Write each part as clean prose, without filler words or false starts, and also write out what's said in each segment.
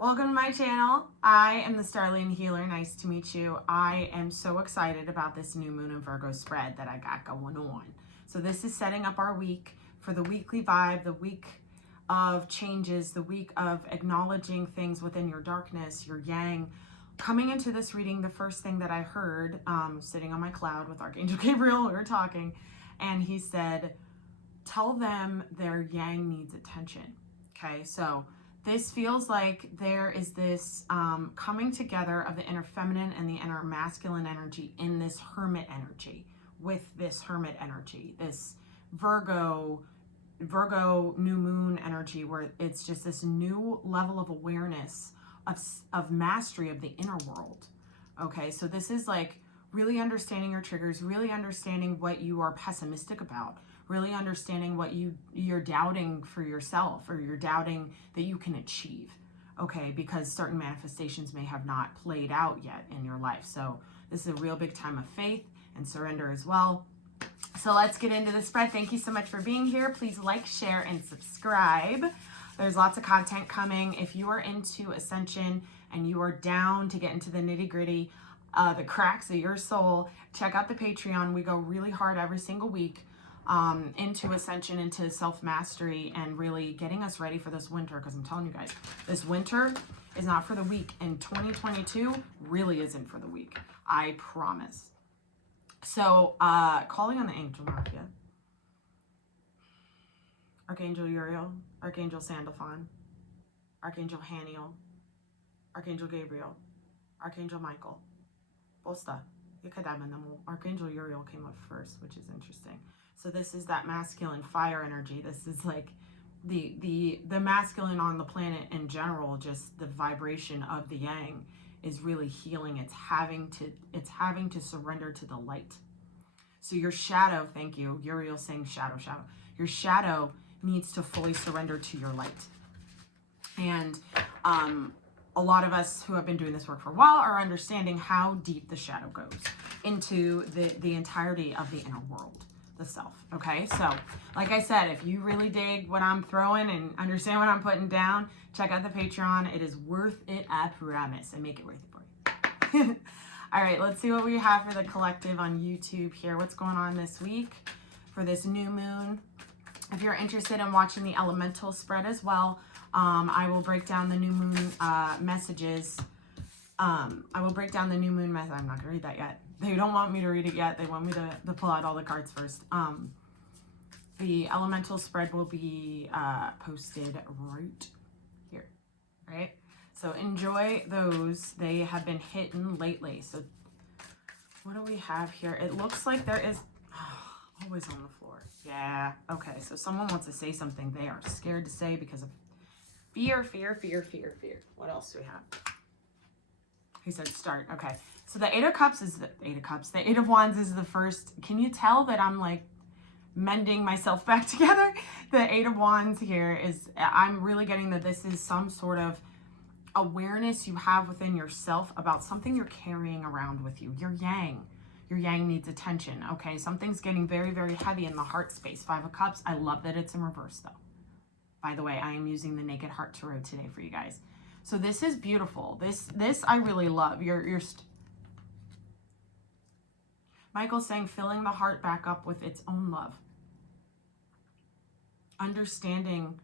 Welcome to my channel. I am the Starlian Healer. Nice to meet you. I am so excited about this new moon and Virgo spread that I got going on. So this is setting up our week for the weekly vibe, the week of changes, the week of acknowledging things within your darkness, your yang. Coming into this reading, the first thing that I heard, sitting on my cloud with Archangel Gabriel, we were talking, and he said, tell them their yang needs attention. Okay, so this feels like there is this coming together of the inner feminine and the inner masculine energy in this hermit energy, with this hermit energy, this Virgo new moon energy, where it's just this new level of awareness of mastery of the inner world. Okay, so this is like really understanding your triggers, really understanding what you are pessimistic about, really understanding what you're doubting for yourself, or you're doubting that you can achieve, okay, because certain manifestations may have not played out yet in your life. So this is a real big time of faith and surrender as well. So let's get into the spread. Thank you so much for being here. Please like, share, and subscribe. There's lots of content coming. If you are into ascension and you are down to get into the nitty-gritty, the cracks of your soul, check out the Patreon. We go really hard every single week into ascension, into self-mastery, and really getting us ready for this winter, because I'm telling you guys, this winter is not for the weak, and 2022 really isn't for the weak. I promise. So calling on the Angel Mafia, Archangel Uriel, Archangel Sandalphon, Archangel Haniel, Archangel Gabriel, Archangel Michael, Bosta, Archangel Uriel came up first, which is interesting. So this is that masculine fire energy. This is like the masculine on the planet in general. Just the vibration of the yang is really healing. It's having to surrender to the light. So your shadow, thank you, Uriel saying shadow. Your shadow needs to fully surrender to your light. And a lot of us who have been doing this work for a while are understanding how deep the shadow goes into the entirety of the inner world, the self. Okay, so like I said, if you really dig what I'm throwing and understand what I'm putting down, check out the Patreon. It is worth it, I promise. I make it worth it for you. All right, let's see what we have for the collective on YouTube here. What's going on this week for this new moon? If you're interested in watching the elemental spread as well, I will break down the new moon messages. I will break down the new moon message. I'm not going to read that yet. They don't want me to read it yet. They want me to pull out all the cards first. The elemental spread will be posted right here. All right? So enjoy those. They have been hitting lately. So what do we have here? It looks like there is... always on the floor. Yeah. Okay. So someone wants to say something they are scared to say because of fear. What else do we have? He said start. Okay. So the Eight of Cups is the Eight of Wands is the first. Can you tell that I'm like mending myself back together? The Eight of Wands here is, I'm really getting that this is some sort of awareness you have within yourself about something you're carrying around with you. Your yang. Your yang needs attention, okay? Something's getting very, very heavy in the heart space. Five of Cups. I love that it's in reverse, though. By the way, I am using the Naked Heart Tarot today for you guys. So this is beautiful. This I really love. Michael's saying filling the heart back up with its own love. Understanding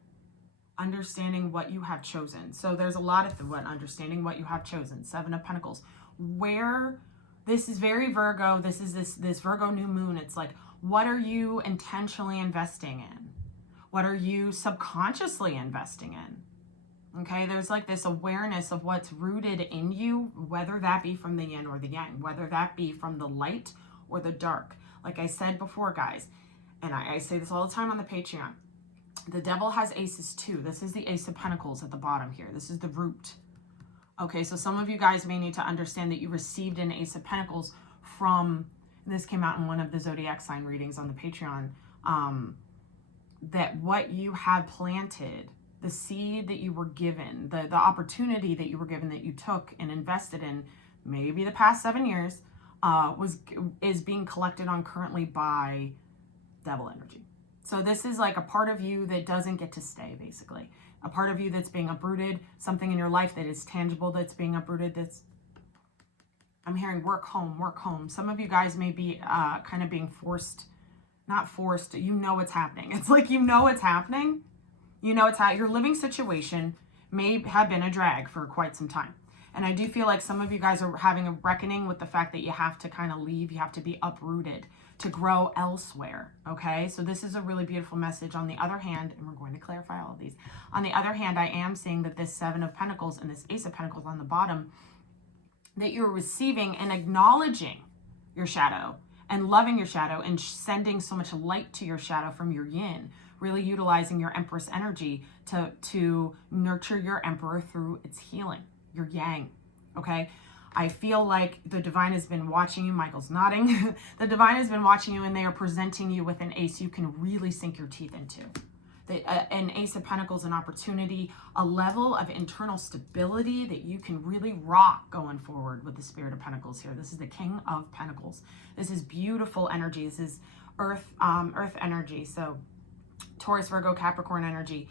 what you have chosen. So there's a lot of understanding what you have chosen. Seven of Pentacles. Where... This is very Virgo. This is this Virgo new moon. It's like, what are you intentionally investing in? What are you subconsciously investing in? Okay, there's like this awareness of what's rooted in you, whether that be from the yin or the yang, whether that be from the light or the dark. Like I said before, guys, and I say this all the time on the Patreon, the devil has aces too. This is the Ace of Pentacles at the bottom here. This is the root. Okay, so some of you guys may need to understand that you received an Ace of Pentacles from, and this came out in one of the zodiac sign readings on the Patreon, that what you have planted, the seed that you were given, the opportunity that you were given, that you took and invested in maybe the past 7 years, is being collected on currently by devil energy. So this is like a part of you that doesn't get to stay, basically. a part of you that's being uprooted, something in your life that is tangible that's being uprooted. That's, I'm hearing work home, work home. Some of you guys may be kind of being forced, not forced, you know it's happening. It's like, you know it's happening. You know it's how your living situation may have been a drag for quite some time. And I do feel like some of you guys are having a reckoning with the fact that you have to kind of leave, you have to be uprooted to grow elsewhere, okay? So this is a really beautiful message. On the other hand, and we're going to clarify all of these. On the other hand, I am seeing that this Seven of Pentacles and this Ace of Pentacles on the bottom, that you're receiving and acknowledging your shadow and loving your shadow and sending so much light to your shadow from your yin, really utilizing your Empress energy to nurture your Emperor through its healing, your yang, okay? I feel like the divine has been watching you. Michael's nodding. The divine has been watching you, and they are presenting you with an ace you can really sink your teeth into. An Ace of Pentacles, an opportunity, a level of internal stability that you can really rock going forward with the Spirit of Pentacles here. This is the King of Pentacles. This is beautiful energy. This is earth energy. So Taurus, Virgo, Capricorn energy.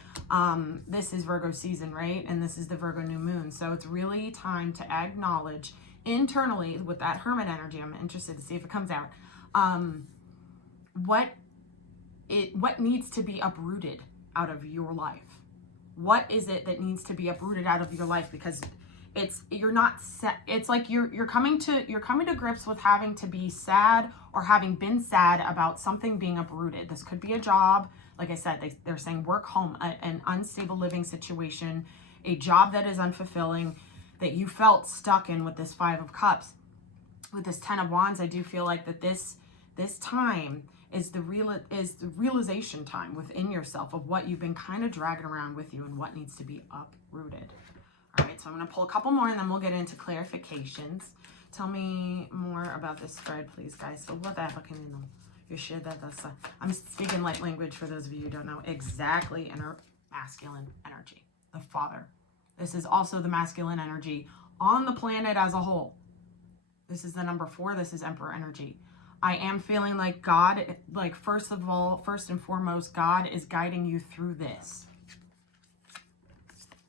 This is Virgo season, right? And this is the Virgo new moon. So it's really time to acknowledge internally with that Hermit energy. I'm interested to see if it comes out. What needs to be uprooted out of your life? What is it that needs to be uprooted out of your life? Because you're not set. It's like you're coming to grips with having to be sad or having been sad about something being uprooted. This could be a job. Like I said, they're saying work home, an unstable living situation, a job that is unfulfilling, that you felt stuck in with this Five of Cups. With this Ten of Wands, I do feel like that this time is the realization time within yourself of what you've been kind of dragging around with you and what needs to be uprooted. All right, so I'm going to pull a couple more and then we'll get into clarifications. Tell me more about this spread, please, guys. So what the heck can you know? You should that's I'm speaking light language for those of you who don't know. Exactly, inner masculine energy, the father. This is also the masculine energy on the planet as a whole. This is the number 4. This is Emperor energy. I am feeling like God, like first and foremost, God is guiding you through this.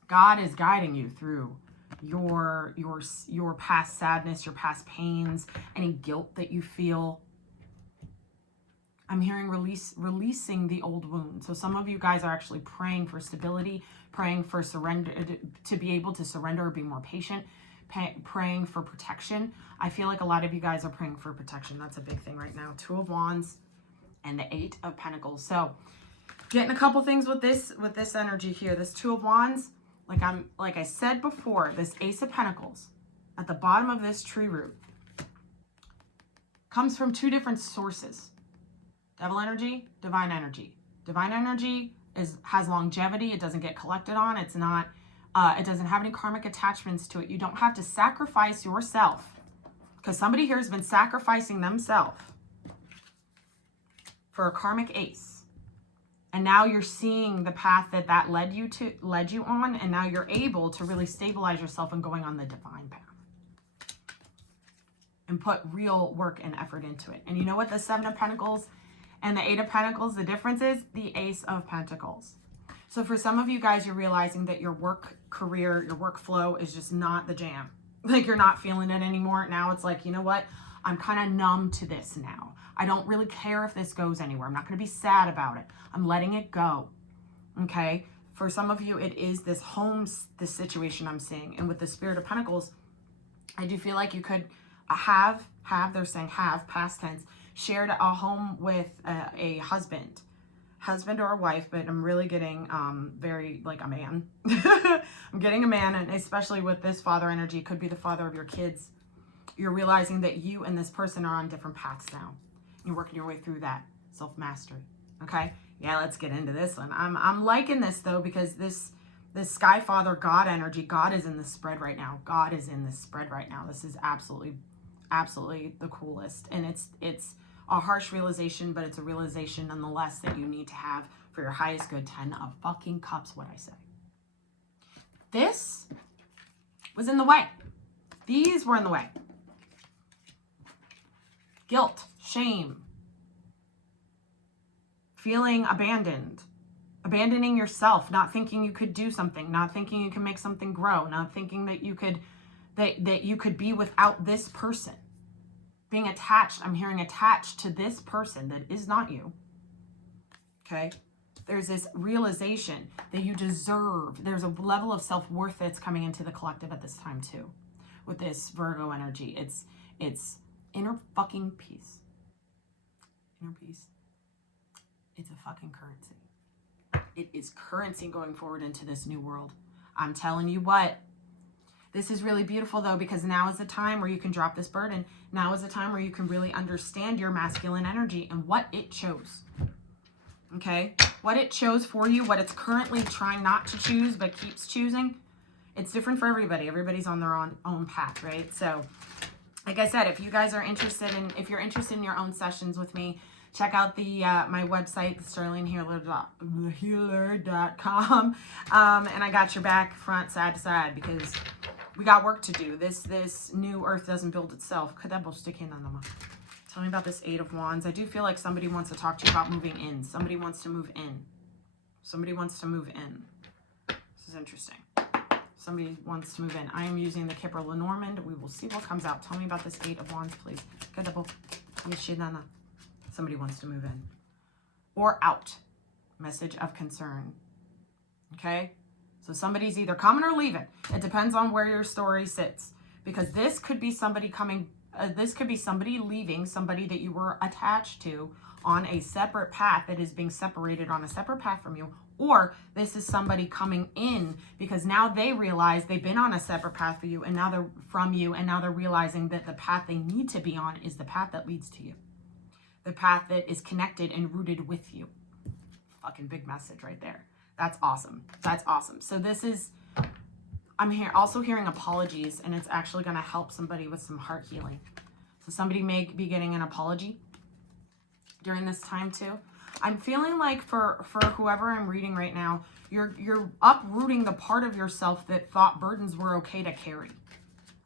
God is guiding you through your past sadness, your past pains, any guilt that you feel. I'm hearing releasing the old wound. So some of you guys are actually praying for stability, praying for surrender, to be able to surrender or be more patient, praying for protection. I feel like a lot of you guys are praying for protection. That's a big thing right now. 2 of Wands and the 8 of Pentacles. So getting a couple things with this energy here. This 2 of Wands, like I said before, this Ace of Pentacles at the bottom of this tree root comes from 2 different sources. Devil energy, divine energy. Divine energy has longevity. It doesn't get collected on. It's not, it doesn't have any karmic attachments to it. You don't have to sacrifice yourself, because somebody here has been sacrificing themselves for a karmic ace. And now you're seeing the path that led you on, and now you're able to really stabilize yourself and going on the divine path and put real work and effort into it. And you know what the 7 of Pentacles and the 8 of Pentacles, the difference is the Ace of Pentacles. So for some of you guys, you're realizing that your work career, your workflow is just not the jam. Like you're not feeling it anymore. Now it's like, you know what? I'm kind of numb to this now. I don't really care if this goes anywhere. I'm not going to be sad about it. I'm letting it go. Okay? For some of you, it is this situation I'm seeing. And with the Spirit of Pentacles, I do feel like you could they're saying have, past tense, shared a home with a husband or a wife, but I'm really getting very like a man. I'm getting a man, and especially with this father energy, could be the father of your kids. You're realizing that you and this person are on different paths now. You're working your way through that self-mastery. Okay, yeah, let's get into this one. I'm liking this though, because this Sky Father God energy, God is in the spread right now. God is in this spread right now. This is absolutely the coolest, and it's a harsh realization, but it's a realization nonetheless that you need to have for your highest good. 10 of fucking cups, what I say. This was in the way. These were in the way. Guilt, shame, feeling abandoned, Abandoning yourself, not thinking you could do something, not thinking you can make something grow, not thinking that you could that you could be without this person. Being attached, I'm hearing attached to this person that is not you. Okay? There's this realization that you deserve. There's a level of self-worth that's coming into the collective at this time too. With this Virgo energy. It's inner fucking peace. Inner peace. It's a fucking currency. It is currency going forward into this new world. I'm telling you what. This is really beautiful though, because now is the time where you can drop this burden. Now is the time where you can really understand your masculine energy and what it chose. Okay? What it chose for you, what it's currently trying not to choose but keeps choosing. It's different for everybody. Everybody's on their own path, right? So, like I said, if you guys are interested in, if you're interested in your own sessions with me, check out the my website, starlianhealer.com. And I got your back, front, side to side, because we got work to do. This new earth doesn't build itself. Tell me about this Eight of Wands. I do feel like somebody wants to talk to you about moving in. Somebody wants to move in. Somebody wants to move in. This is interesting. Somebody wants to move in. I am using the Kipper Lenormand. We will see what comes out. Tell me about this Eight of Wands, please. Somebody wants to move in. Or out. Message of concern. Okay? So somebody's either coming or leaving. It depends on where your story sits. Because this could be somebody coming, this could be somebody leaving, somebody that you were attached to on a separate path that is being separated on a separate path from you. Or this is somebody coming in because now they realize they've been on a separate path for you and now they're from you, and now they're realizing that the path they need to be on is the path that leads to you. The path that is connected and rooted with you. Fucking big message right there. That's awesome. That's awesome. So this is, I'm here also hearing apologies, and it's actually going to help somebody with some heart healing. So somebody may be getting an apology during this time too. I'm feeling like for whoever I'm reading right now, you're uprooting the part of yourself that thought burdens were okay to carry.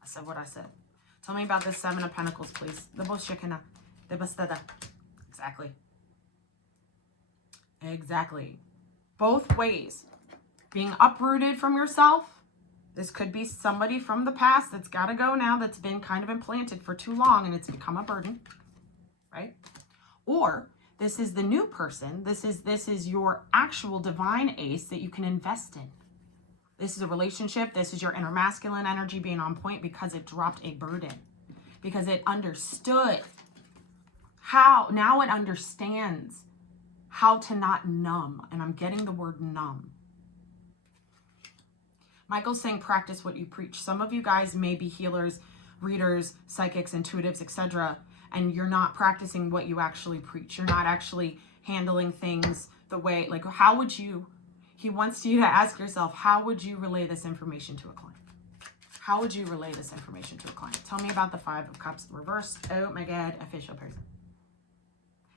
I said what I said. Tell me about this Seven of Pentacles, please. Exactly. Exactly. Both ways. Being uprooted from yourself. This could be somebody from the past that's got to go now, that's been kind of implanted for too long and it's become a burden. Right? Or this is the new person. This is your actual divine ace that you can invest in. This is a relationship. This is your inner masculine energy being on point because it dropped a burden. Because it understood how, now it understands how to not numb. And I'm getting the word numb. Michael's saying practice what you preach. Some of you guys may be healers, readers, psychics, intuitives, etc. And you're not practicing what you actually preach. You're not actually handling things the way, like how would you, he wants you to ask yourself, how would you relay this information to a client? How would you relay this information to a client? Tell me about the Five of Cups reversed. Oh my God, official person.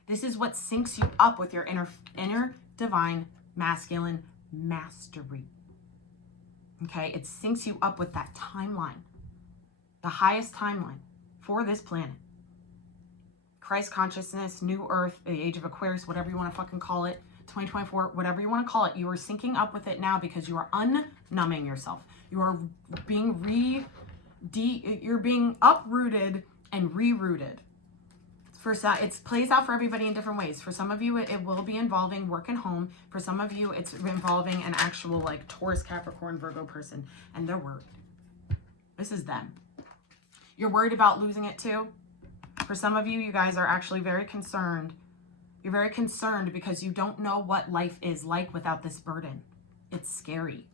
This is what syncs you up with your inner divine masculine mastery. Okay, it syncs you up with that timeline, the highest timeline for this planet. Christ consciousness, new earth, the age of Aquarius, whatever you want to fucking call it, 2024, whatever you want to call it, you are syncing up with it now because you are unnumbing yourself. You are being you're being uprooted and rerouted. It plays out for everybody in different ways. For some of you, it will be involving work and home. For some of you, it's involving an actual like Taurus, Capricorn, Virgo person, and they're worried. This is them. You're worried about losing it too. For some of you, you guys are actually very concerned. You're very concerned because you don't know what life is like without this burden. It's scary.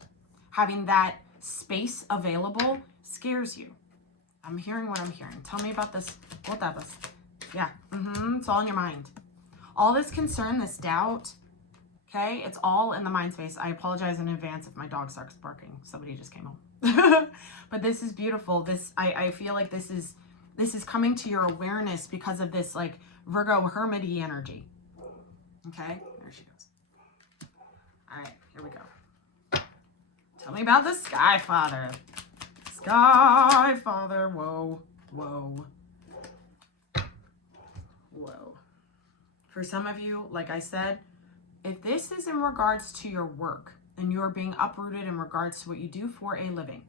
Having that space available scares you. I'm hearing what I'm hearing. Tell me about this. Yeah, it's all in your mind. All this concern, this doubt, okay, it's all in the mind space. I apologize in advance if my dog starts barking. Somebody just came home. But this is beautiful. I feel like this is coming to your awareness because of this like Virgo hermity energy. Okay, there she goes. All right, here we go. Tell me about the Sky Father. Sky Father, whoa, whoa. Whoa. For some of you, like I said, If this is in regards to your work and you're being uprooted in regards to what you do for a living,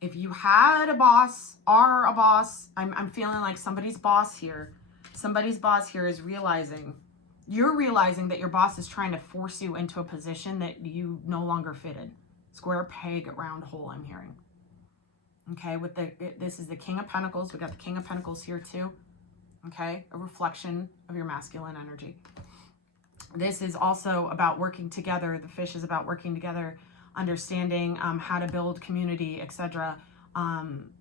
if you had a boss, are a boss, I'm feeling like somebody's boss here is realizing, you're realizing that your boss is trying to force you into a position that you no longer fit in. Square peg, round hole, I'm hearing. Okay, with this is the King of Pentacles. We got the King of Pentacles here too. Okay, a reflection of your masculine energy. This is also about working together. The fish is about working together, understanding how to build community, etc. And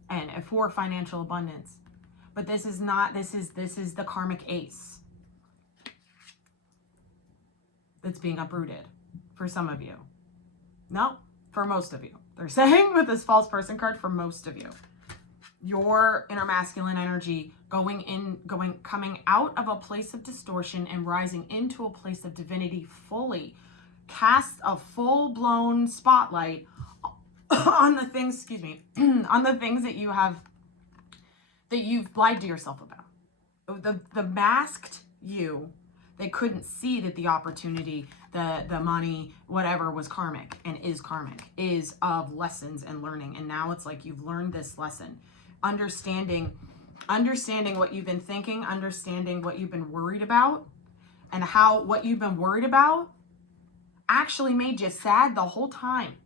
for financial abundance. But this is not, this is the karmic ace that's being uprooted for some of you. No, for most of you. They're saying with this false person card, for most of you. Your inner masculine energy coming out of a place of distortion and rising into a place of divinity, fully cast a full-blown spotlight on the things, excuse me, on the things that you've lied to yourself about. The masked you, they couldn't see that the opportunity, the money, whatever was karmic and is of lessons and learning. And now it's like you've learned this lesson. Understanding what you've been thinking, understanding what you've been worried about, and how what you've been worried about actually made you sad the whole time.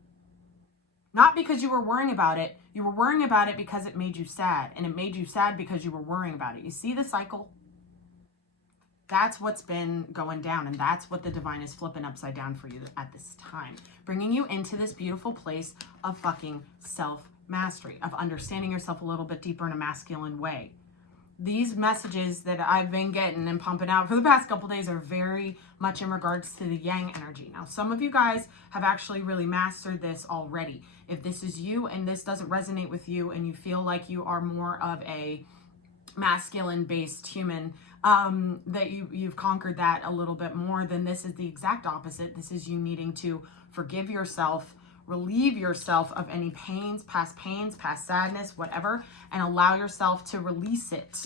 Not because you were worrying about it. You were worrying about it because it made you sad. And it made you sad because you were worrying about it. You see the cycle? That's what's been going down. And that's what the divine is flipping upside down for you at this time. Bringing you into this beautiful place of fucking self-mastery. Of understanding yourself a little bit deeper in a masculine way. These messages that I've been getting and pumping out for the past couple days are very much in regards to the yang energy. Now, some of you guys have actually really mastered this already. If this is you and this doesn't resonate with you and you feel like you are more of a masculine-based human, that you've conquered that a little bit more, then this is the exact opposite. This is you needing to forgive yourself, relieve yourself of any pains, past sadness, whatever, and allow yourself to release it.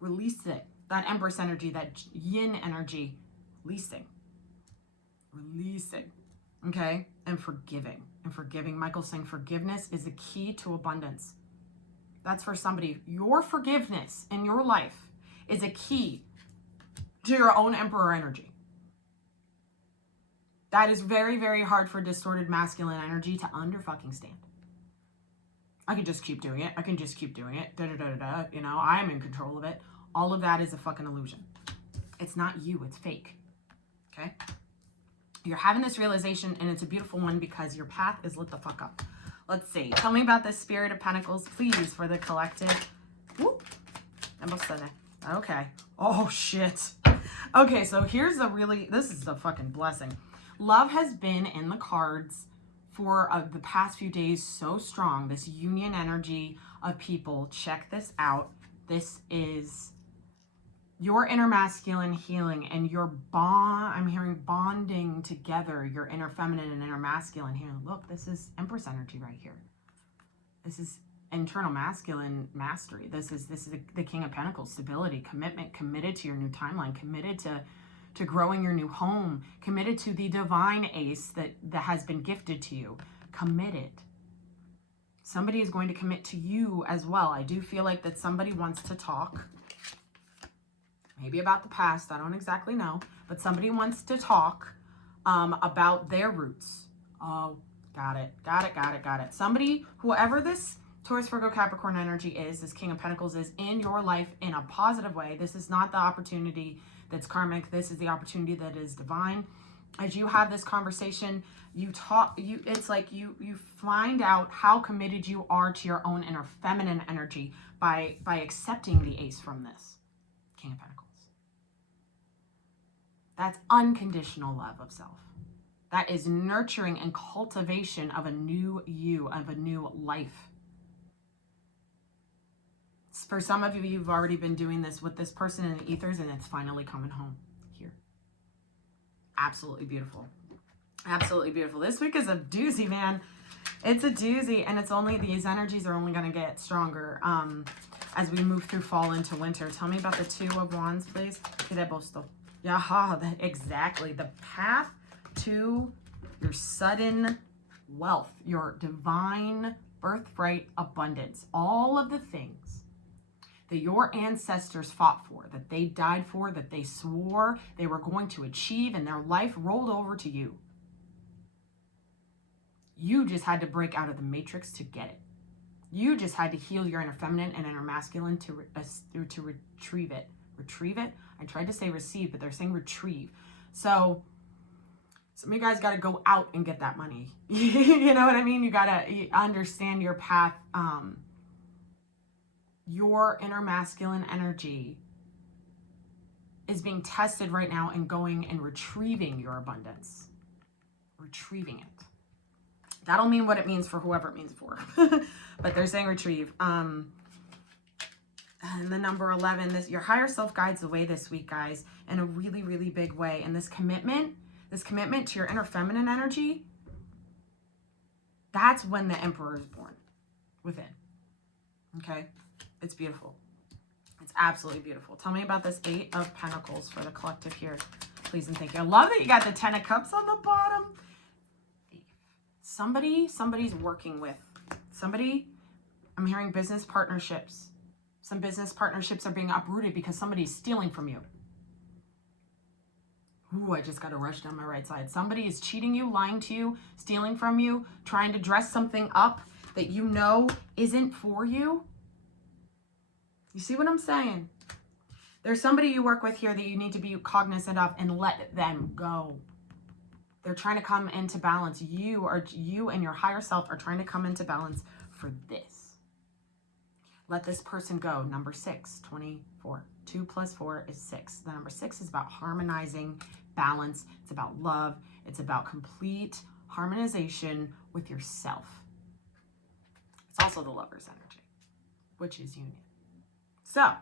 Release it. That Empress energy, that yin energy, releasing. Okay? And forgiving. Michael's saying forgiveness is a key to abundance. That's for somebody. Your forgiveness in your life is a key to your own Emperor energy. That is very, very hard for distorted masculine energy to fucking stand. I can just keep doing it. You know, I'm in control of it. All of that is a fucking illusion. It's not you. It's fake. Okay? You're having this realization, and it's a beautiful one because your path is lit the fuck up. Let's see. Tell me about this Spirit of Pentacles, please, for the collective. Woo. Okay. Oh, shit. Okay, so here's this is the fucking blessing. Love has been in the cards for the past few days so strong. This union energy of people. Check this out. This is your inner masculine healing and your bond. I'm hearing bonding together, your inner feminine and inner masculine healing. Look, this is Empress energy right here. This is internal masculine mastery. This is the King of Pentacles, stability, commitment, committed to your new timeline, committed to growing your new home, committed to the divine ace that has been gifted to you, committed. Somebody is going to commit to you as well. I do feel like that somebody wants to talk, maybe about the past, I don't exactly know, but somebody wants to talk about their roots. Oh, got it. Somebody, whoever this Taurus, Virgo, Capricorn energy is, this King of Pentacles is in your life in a positive way. This is not the opportunity that's karmic. This is the opportunity that is divine. As you have this conversation, it's like you find out how committed you are to your own inner feminine energy by accepting the ace from this King of Pentacles. That's unconditional love of self. That is nurturing and cultivation of a new you, of a new life. For some of you, you've already been doing this with this person in the ethers, and it's finally coming home here. Absolutely beautiful. Absolutely beautiful. This week is a doozy, man. It's a doozy, and these energies are only going to get stronger as we move through fall into winter. Tell me about the Two of Wands, please. Yeah, exactly. The path to your sudden wealth, your divine birthright abundance, all of the things that your ancestors fought for, that they died for, that they swore they were going to achieve, and their life rolled over to you. You just had to break out of the matrix to get it. You just had to heal your inner feminine and inner masculine to retrieve it. Retrieve it? I tried to say receive, but they're saying retrieve. So some of you guys got to go out and get that money. You know what I mean? You got to understand your path. Your inner masculine energy is being tested right now and going and retrieving your abundance. Retrieving it. That'll mean what it means for whoever it means for. But they're saying retrieve. And the number 11, your higher self guides the way this week, guys, in a really, really big way. And this commitment to your inner feminine energy, that's when the emperor is born within. Okay? It's beautiful. It's absolutely beautiful. Tell me about this 8 of Pentacles for the collective here. Please and thank you. I love that you got the 10 of Cups on the bottom. Somebody's working with. Somebody, I'm hearing business partnerships. Some business partnerships are being uprooted because somebody's stealing from you. Ooh, I just got a rush down my right side. Somebody is cheating you, lying to you, stealing from you, trying to dress something up that you know isn't for you. You see what I'm saying? There's somebody you work with here that you need to be cognizant of and let them go. They're trying to come into balance. You and your higher self are trying to come into balance for this. Let this person go. Number 6, 24. 2 plus 4 is 6. The number 6 is about harmonizing, balance. It's about love. It's about complete harmonization with yourself. It's also the lover's energy, which is union. So,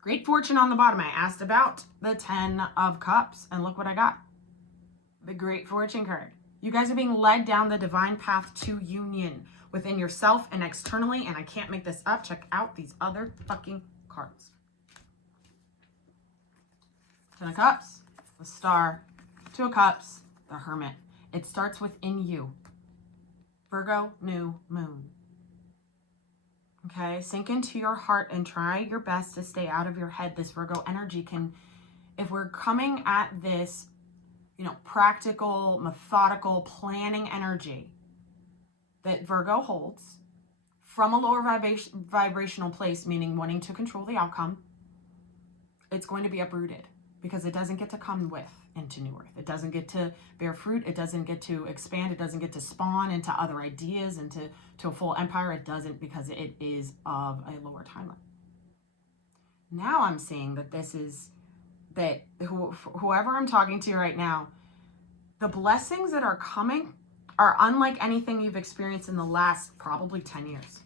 great fortune on the bottom. I asked about the 10 of Cups, and look what I got. The Great Fortune card. You guys are being led down the divine path to union within yourself and externally, and I can't make this up. Check out these other fucking cards. 10 of Cups, the Star, 2 of Cups, the Hermit. It starts within you. Virgo, new moon. Okay, sink into your heart and try your best to stay out of your head. This Virgo energy can, if we're coming at this, practical, methodical, planning energy that Virgo holds from a lower vibrational place, meaning wanting to control the outcome, it's going to be uprooted because it doesn't get to come into New Earth. It doesn't get to bear fruit. It doesn't get to expand. It doesn't get to spawn into other ideas, into a full empire. It doesn't, because it is of a lower timeline. Now I'm seeing that this is, that whoever I'm talking to right now, the blessings that are coming are unlike anything you've experienced in the last probably 10 years.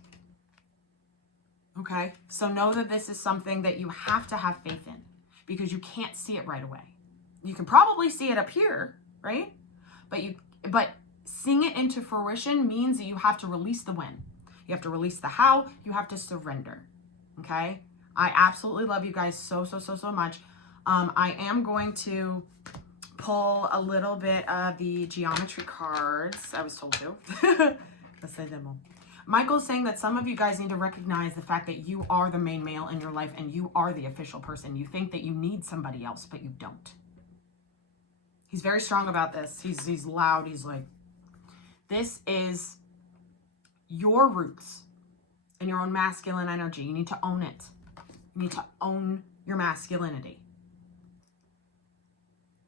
Okay? So know that this is something that you have to have faith in because you can't see it right away. You can probably see it up here, right? But seeing it into fruition means that you have to release the when. You have to release the how. You have to surrender. Okay? I absolutely love you guys so much. I am going to pull a little bit of the geometry cards. I was told to. Let's say them all. Michael's saying that some of you guys need to recognize the fact that you are the main male in your life and you are the official person. You think that you need somebody else, but you don't. He's very strong about this. He's loud. He's like, this is your roots and your own masculine energy. You need to own it. You need to own your masculinity.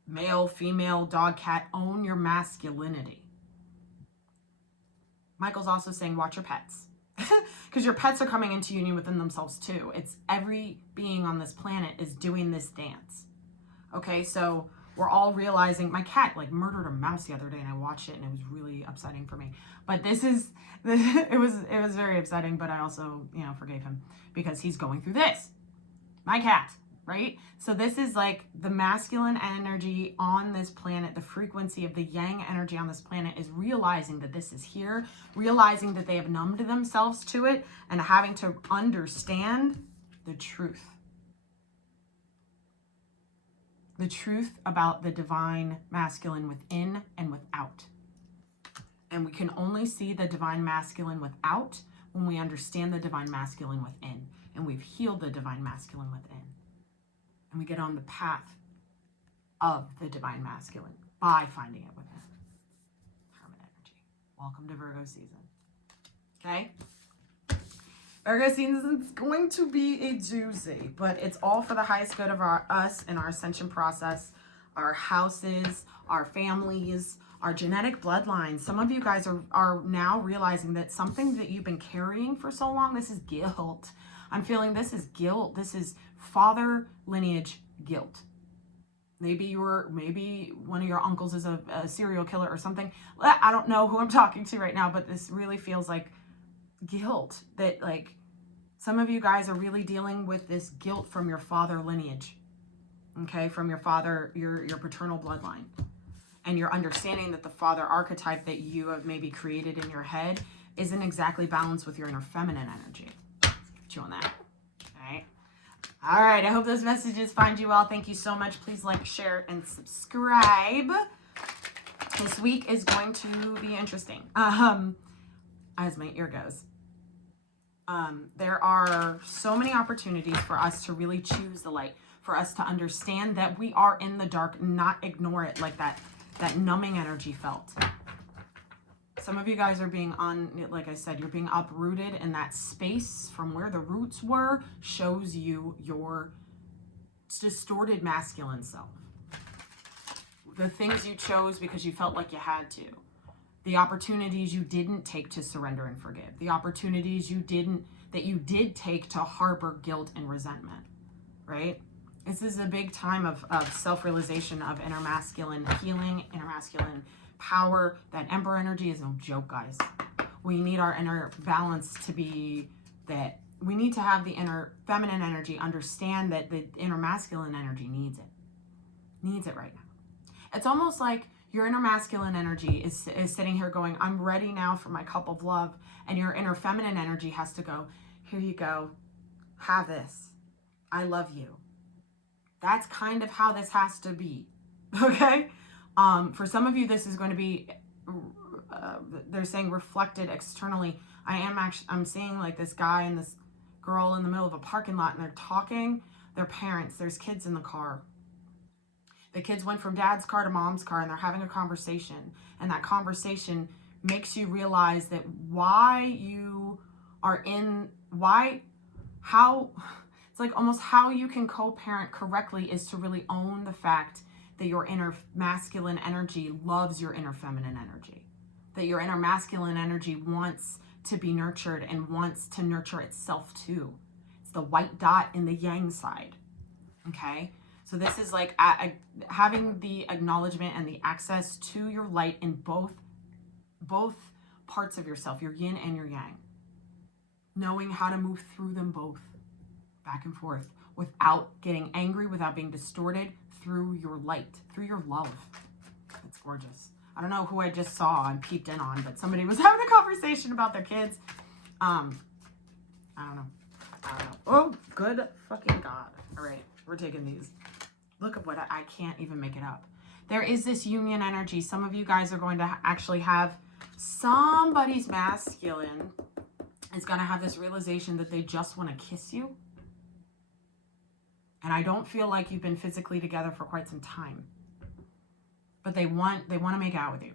Male, female, dog, cat, own your masculinity. Michael's also saying watch your pets. Because your pets are coming into union within themselves too. It's every being on this planet is doing this dance. Okay, so we're all realizing, my cat murdered a mouse the other day and I watched it and it was really upsetting for me. But it was very upsetting, but I also, forgave him because he's going through this. My cat, right? So this is the masculine energy on this planet, the frequency of the yang energy on this planet is realizing that this is here, realizing that they have numbed themselves to it and having to understand the truth. The truth about the divine masculine within and without. And we can only see the divine masculine without when we understand the divine masculine within. And we've healed the divine masculine within. And we get on the path of the divine masculine by finding it within. Hermit energy. Welcome to Virgo season. Okay? Virgo season is going to be a doozy, but it's all for the highest good of us and our ascension process, our houses, our families, our genetic bloodlines. Some of you guys are now realizing that something that you've been carrying for so long, this is guilt. I'm feeling this is guilt. This is father lineage guilt. Maybe one of your uncles is a serial killer or something. I don't know who I'm talking to right now, but this really feels like guilt, that like some of you guys are really dealing with this guilt from your father lineage, okay, from your father, your paternal bloodline, and you're understanding that the father archetype that you have maybe created in your head isn't exactly balanced with your inner feminine energy. Chew on that. All right, I hope those messages find you well. Thank you so much. Please like, share, and subscribe. This week is going to be interesting, as my ear goes. There are so many opportunities for us to really choose the light, for us to understand that we are in the dark, not ignore it like that numbing energy felt. Some of you guys are being like I said, you're being uprooted, and that space from where the roots were shows you your distorted masculine self. The things you chose because you felt like you had to. The opportunities you didn't take to surrender and forgive. The opportunities you did take to harbor guilt and resentment, right? This is a big time of self-realization, of inner masculine healing, inner masculine power. That Emperor energy is no joke, guys. We need our inner balance to be that. We need to have the inner feminine energy understand that the inner masculine energy needs it. Needs it right now. It's almost like your inner masculine energy is sitting here going, I'm ready now for my cup of love. And your inner feminine energy has to go, here you go. Have this. I love you. That's kind of how this has to be. Okay? For some of you, this is going to be, they're saying reflected externally. I'm seeing like this guy and this girl in the middle of a parking lot, and they're talking. They're parents. There's kids in the car. The kids went from dad's car to mom's car, and they're having a conversation. And that conversation makes you realize that it's like almost how you can co-parent correctly is to really own the fact that your inner masculine energy loves your inner feminine energy. That your inner masculine energy wants to be nurtured and wants to nurture itself too. It's the white dot in the yang side. Okay? So this is like having the acknowledgement and the access to your light in both parts of yourself, your yin and your yang. Knowing how to move through them both, back and forth, without getting angry, without being distorted, through your light, through your love. It's gorgeous. I don't know who I just saw and peeped in on, but somebody was having a conversation about their kids. I don't know. Oh, good fucking God. All right, we're taking these. Look at what I can't even make it up. There is this union energy. Some of you guys are going to actually have somebody's masculine is going to have this realization that they just want to kiss you. And I don't feel like you've been physically together for quite some time. But they want to make out with you.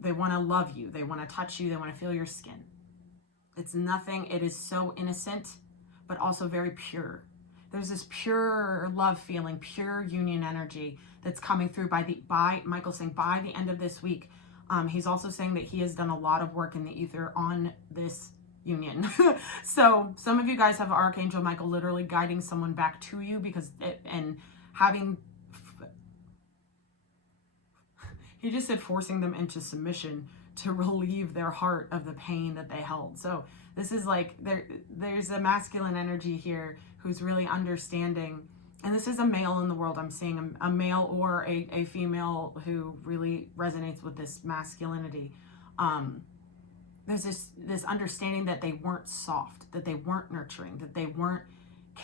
They want to love you. They want to touch you. They want to feel your skin. It's nothing. It is so innocent, but also very pure. There's this pure love feeling, pure union energy that's coming through by Michael's saying by the end of this week. He's also saying that he has done a lot of work in the ether on this union. So some of you guys have Archangel Michael literally guiding someone back to you he just said forcing them into submission to relieve their heart of the pain that they held. So this is like there's a masculine energy here who's really understanding, and this is a male in the world. I'm seeing a male or a female who really resonates with this masculinity. There's this understanding that they weren't soft, that they weren't nurturing, that they weren't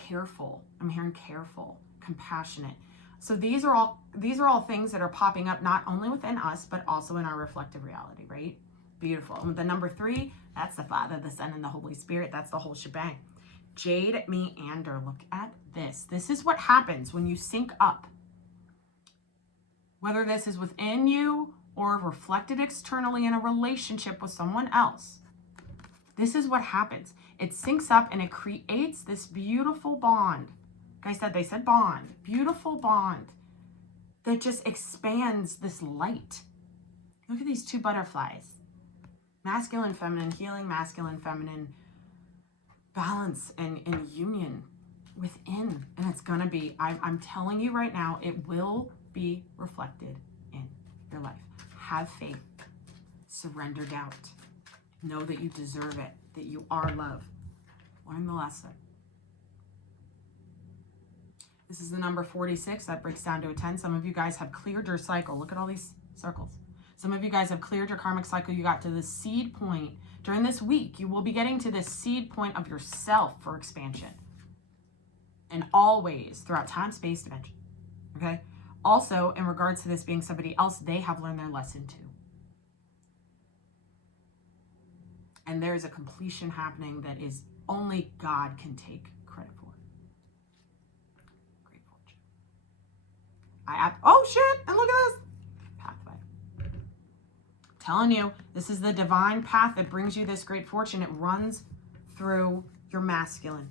careful. I'm hearing careful, compassionate. So these are all things that are popping up not only within us, but also in our reflective reality, right? Beautiful. And with the number 3, that's the Father, the Son, and the Holy Spirit. That's the whole shebang. Jade Meander. Look at this. This is what happens when you sync up. Whether this is within you or reflected externally in a relationship with someone else. This is what happens. It syncs up and it creates this beautiful bond. Like I said, they said bond. Beautiful bond that just expands this light. Look at these 2 butterflies. Masculine, feminine, healing, masculine, feminine, balance and union within. And it's going to be, I'm telling you right now, it will be reflected in your life. Have faith. Surrender doubt. Know that you deserve it, that you are love. Learn the lesson. This is the number 46. That breaks down to a 10. Some of you guys have cleared your cycle. Look at all these circles. Some of you guys have cleared your karmic cycle. You got to the seed point. During this week, you will be getting to the seed point of yourself for expansion. And always, throughout time, space, dimension. Okay? Also, in regards to this being somebody else, they have learned their lesson too. And there's a completion happening that is only God can take credit for. Great fortune. Oh shit! And look at this pathway. Telling you, this is the divine path that brings you this great fortune. It runs through your masculine.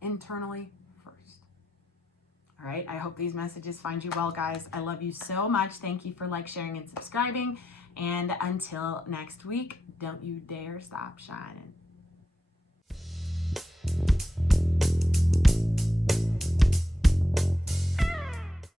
Internally first. All right, I hope these messages find you well, guys. I love you so much. Thank you for sharing, and subscribing. And until next week, don't you dare stop shining.